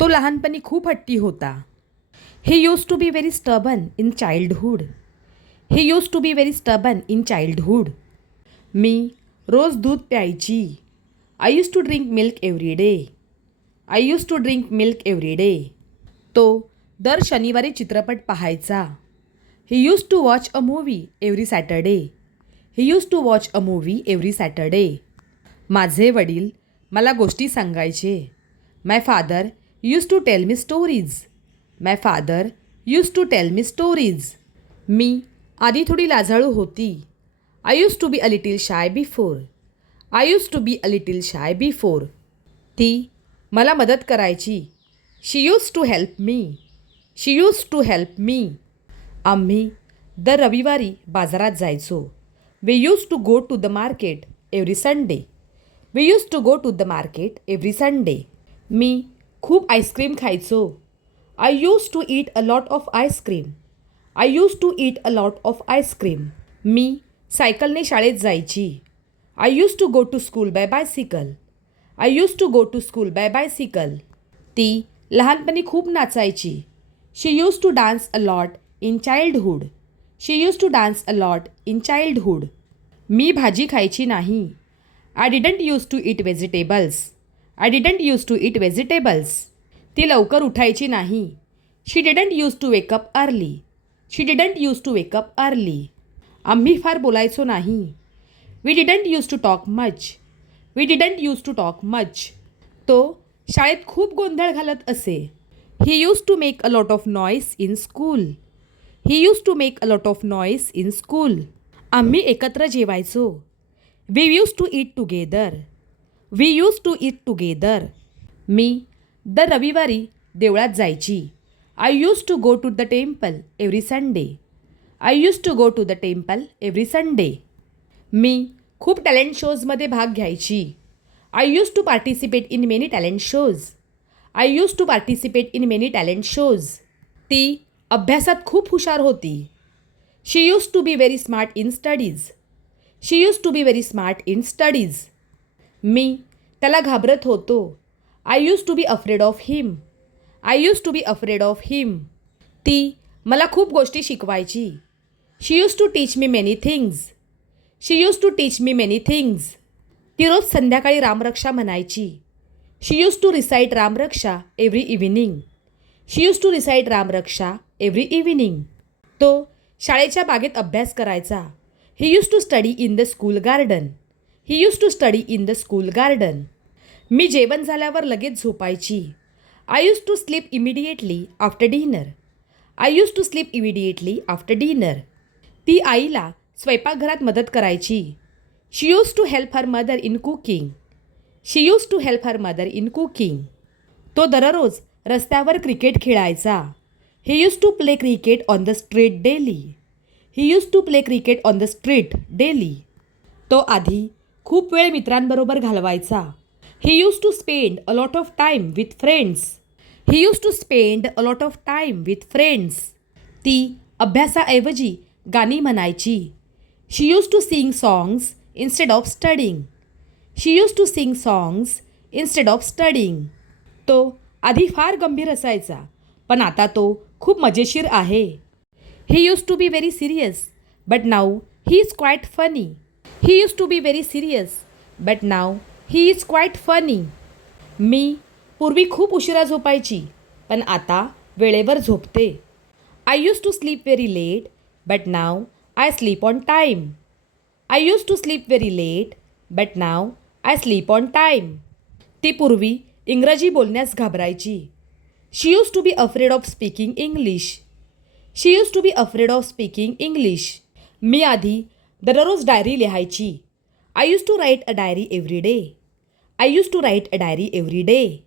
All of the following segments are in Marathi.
तो लहानपणी खूप हट्टी होता. He used to be very stubborn in childhood. He used to be very stubborn in childhood. मी रोज दूध प्यायची. I used to drink milk every day. I used to drink milk every day. तो दर शनिवारी चित्रपट पाहायचा. He used to watch a movie every Saturday. He used to watch a movie every Saturday. माझे वडील मला गोष्टी सांगायचे. My father used to tell me stories. My father used to tell me stories. मी आधी थोडी लाजाळू होती. I used to be a little shy before. I used to be a little shy before. ती मला मदत करायची. She used to help me. She used to help me. आम्ही दर रविवारी बाजारात जायचो. We used to go to the market every Sunday. We used to go to the market every Sunday. मी खूप आईस्क्रीम खायचो. I used to eat a lot of ice cream. I used to eat a lot of ice cream. मी सायकलने शाळेत जायची. I used to go to school by bicycle. I used to go to school by bicycle. ती लहानपणी खूप नाचायची. She used to dance a lot in childhood. She used to dance a lot in childhood. मी भाजी खायची नाही. I didn't use to eat vegetables. I didn't use to eat vegetables. ती लवकर उठायची नाही. She didn't use to wake up early. She didn't use to wake up early. आम्ही फार बोलायचो नाही. We didn't use to talk much. We didn't use to talk much. तो शाळेत खूप गोंधळ घालत असे. He used to make a lot of noise in school. He used to make a lot of noise in school. आम्ही एकत्र जेवायचो. We used to eat together. We used to eat together. मी दर रविवारी देवळात जायची. I used to go to the temple every Sunday. I used to go to the temple every Sunday. मी खूप टॅलेंट शोजमध्ये भाग घ्यायची. I used to participate in many talent shows. I used to participate in many talent shows. ती अभ्यासात खूप हुशार होती. She used to be very smart in studies. She used to be very smart in studies. मी त्याला घाबरत होतो. I used to be afraid of him. I used to be afraid of him. ती मला खूप गोष्टी शिकवायची. She used to teach me many things. She used to teach me many things. ती रोज संध्याकाळी रामरक्षा म्हणायची. She used to recite Ramraksha every evening. She used to recite Ramraksha every evening. तो शाळेच्या बागेत अभ्यास करायचा. He used to study in the school garden. He used to study in the school garden. मी जेवण झाल्यावर लगेच झोपायची. I used to sleep immediately after dinner. I used to sleep immediately after dinner. ती आईला स्वयंपाकघरात मदत करायची. She used to help her mother in cooking. She used to help her mother in cooking. तो दररोज रस्त्यावर क्रिकेट खेळायचा. He used to play cricket on the street daily. He used to play cricket on the street daily. तो आधी खूप वेळ मित्रांबरोबर घालवायचा. He used to spend a lot of time with friends. He used to spend a lot of time with friends. ती अभ्यासाऐवजी गाणी म्हणायची. She used to sing songs instead of studying. She used to sing songs instead of studying. तो आधी फार गंभीर असायचा, पण आता तो खूप मजेशीर आहे. He used to be very serious but now he is quite funny. He used to be very serious but now he is quite funny. मी पूर्वी खूप उशिरा झोपायची, पण आता वेळेवर झोपते. I used to sleep very late but now I sleep on time. I used to sleep very late but now I sleep on time. ती पूर्वी इंग्रजी बोलण्यास घाबरायची. She used to be afraid of speaking English. She used to be afraid of speaking English. मी आधी दररोज डायरी लिहायची. I used to write a diary every day. I used to write a diary every day.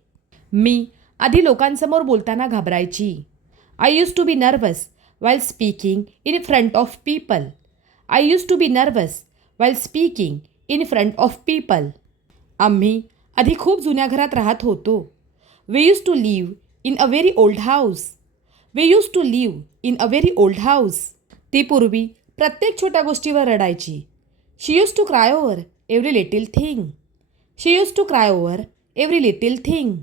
मी आधी लोकांसमोर बोलताना घाबरायची. I used to be nervous while speaking in front of people. I used to be nervous while speaking in front of people. आम्ही आधी खूप जुन्या घरात राहत होतो. We used to live in a very old house. We used to live in a very old house. ती पूर्वी प्रत्येक छोट्या गोष्टीवर रडायची. She used to cry over every little thing. She used to cry over every little thing.